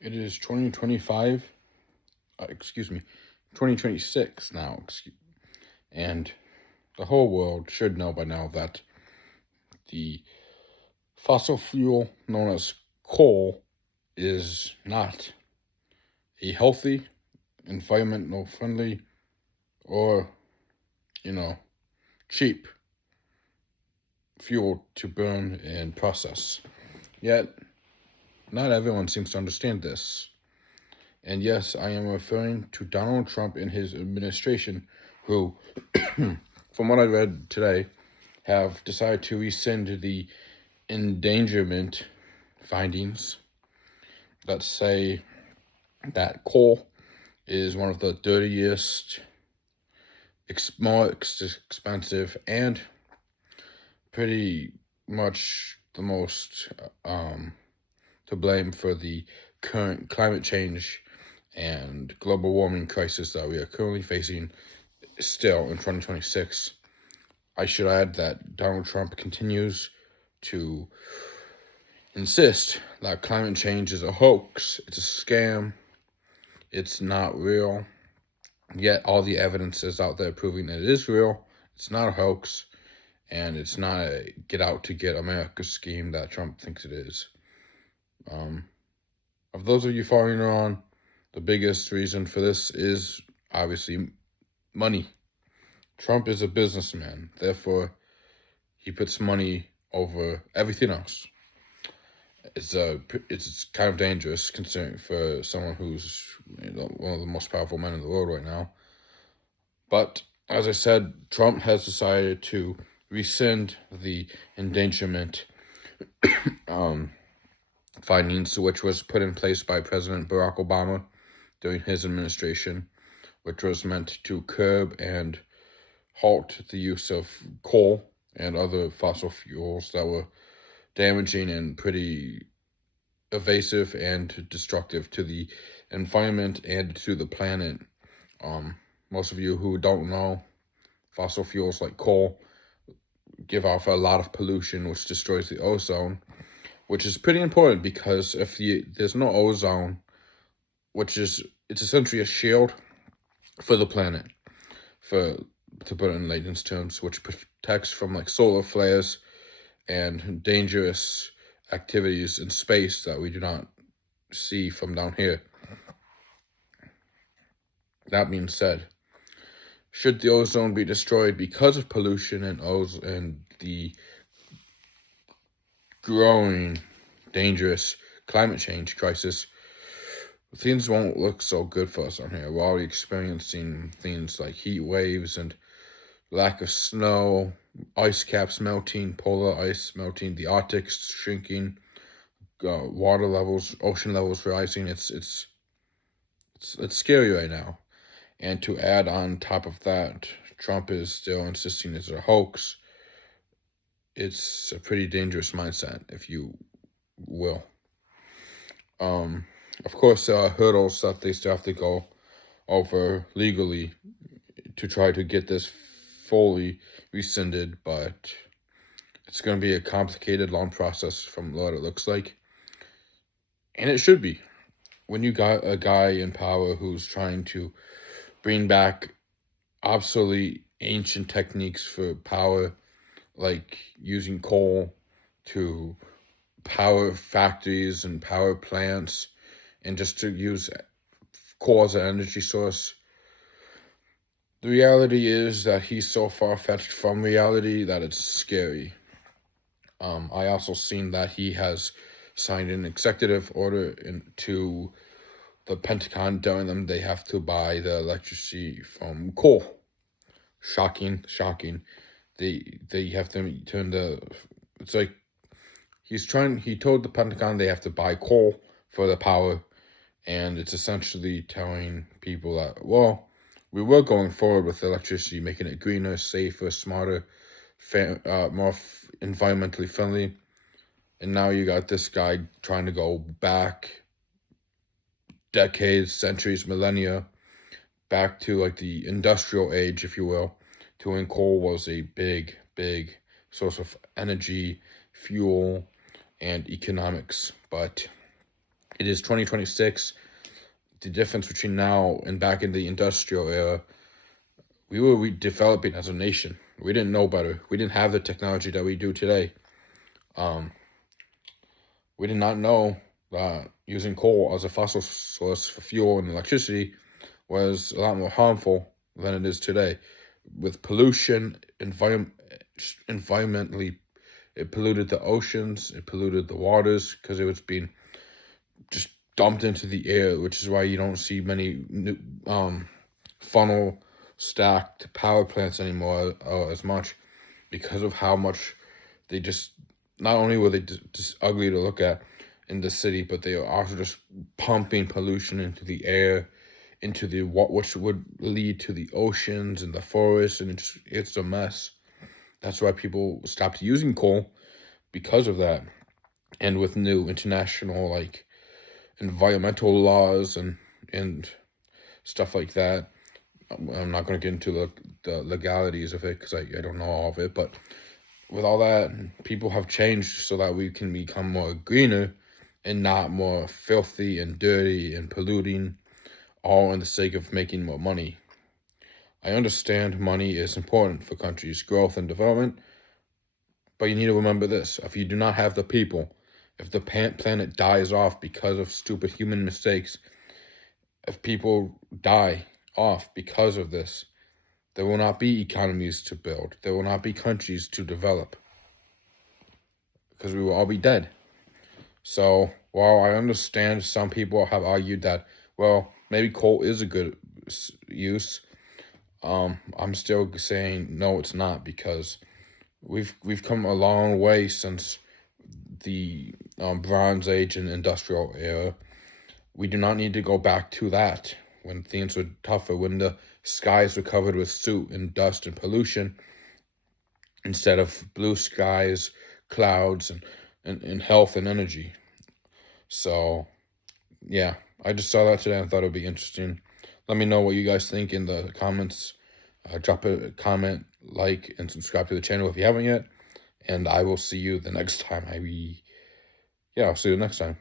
It is 2025, 2026 now, and the whole world should know by now that the fossil fuel known as coal is not a healthy, environmental friendly, or, cheap fuel to burn and process. Yet, not everyone seems to understand this. And yes, I am referring to Donald Trump and his administration, who, from what I read today, have decided to rescind the endangerment findings that say that coal is one of the dirtiest, more expensive, and pretty much the most to blame for the current climate change and global warming crisis that we are currently facing still in 2026. I should add that Donald Trump continues to insist that climate change is a hoax, it's a scam, it's not real. Yet all the evidence is out there proving that it is real, it's not a hoax, and it's not a get out to get America scheme that Trump thinks it is. Of those of you following on, the biggest reason for this is obviously money. Trump is a businessman, therefore he puts money over everything else. It's kind of dangerous considering for someone who's one of the most powerful men in the world right now. But as I said, Trump has decided to rescind the endangerment findings, which was put in place by President Barack Obama during his administration, which was meant to curb and halt the use of coal and other fossil fuels that were damaging and pretty evasive and destructive to the environment and to the planet. Most of you who don't know, fossil fuels like coal give off a lot of pollution, which destroys the ozone, which is pretty important because if there's no ozone, it's essentially a shield for the planet, to put it in layman's terms, which protects from like solar flares and dangerous activities in space that we do not see from down here. That being said, should the ozone be destroyed because of pollution and the growing dangerous climate change crisis, things won't look so good for us on here. We're already experiencing things like heat waves and lack of snow, ice caps melting, polar ice melting, the Arctic shrinking, water levels, ocean levels rising. It's scary right now. And to add on top of that, Trump is still insisting it's a hoax. It's a pretty dangerous mindset, if you will. Of course, there are hurdles that they still have to go over legally to try to get this fully rescinded, but it's going to be a complicated, long process from what it looks like. And it should be. When you got a guy in power who's trying to bring back obsolete, ancient techniques for power, like using coal to power factories and power plants, and just to use coal as an energy source, the reality is that he's so far-fetched from reality that it's scary. I also seen that he has signed an executive order to the Pentagon telling them they have to buy the electricity from coal. Shocking. They have to turn it's like he told the Pentagon they have to buy coal for the power, and it's essentially telling people that, well, we were going forward with electricity, making it greener, safer, smarter, more environmentally friendly, and now you got this guy trying to go back decades, centuries, millennia, back to like the industrial age, if you will, to when coal was a big source of energy, fuel, and economics. But It is 2026. The difference between now and back in the industrial era, we were developing as a nation. We didn't know better. We didn't have the technology that we do today. We did not know that using coal as a fossil source for fuel and electricity was a lot more harmful than it is today. With pollution, environmentally, it polluted the oceans, it polluted the waters because it was being just dumped into the air, which is why you don't see many funnel stacked power plants anymore as much, because of how much they just, not only were they just ugly to look at in the city, but they are also just pumping pollution into the air, into the which would lead to the oceans and the forests, and it's a mess. That's why people stopped using coal, because of that. And with new international like environmental laws and stuff like that, I'm not going to get into the legalities of it because I don't know all of it, but with all that, people have changed so that we can become more greener and not more filthy and dirty and polluting, all in the sake of making more money. I understand money is important for countries' growth and development, but you need to remember this: if you do not have the people, if the planet dies off because of stupid human mistakes, if people die off because of this, there will not be economies to build. There will not be countries to develop, because we will all be dead. So while I understand some people have argued that, well, maybe coal is a good use, I'm still saying no, it's not, because we've come a long way since the Bronze Age and Industrial era. We do not need to go back to that, when things were tougher, when the skies were covered with soot and dust and pollution, instead of blue skies, clouds, and health and energy. So, yeah, I just saw that today and thought it would be interesting. Let me know what you guys think in the comments. Drop a comment, like, and subscribe to the channel if you haven't yet. And I will see you the next time. I'll see you next time.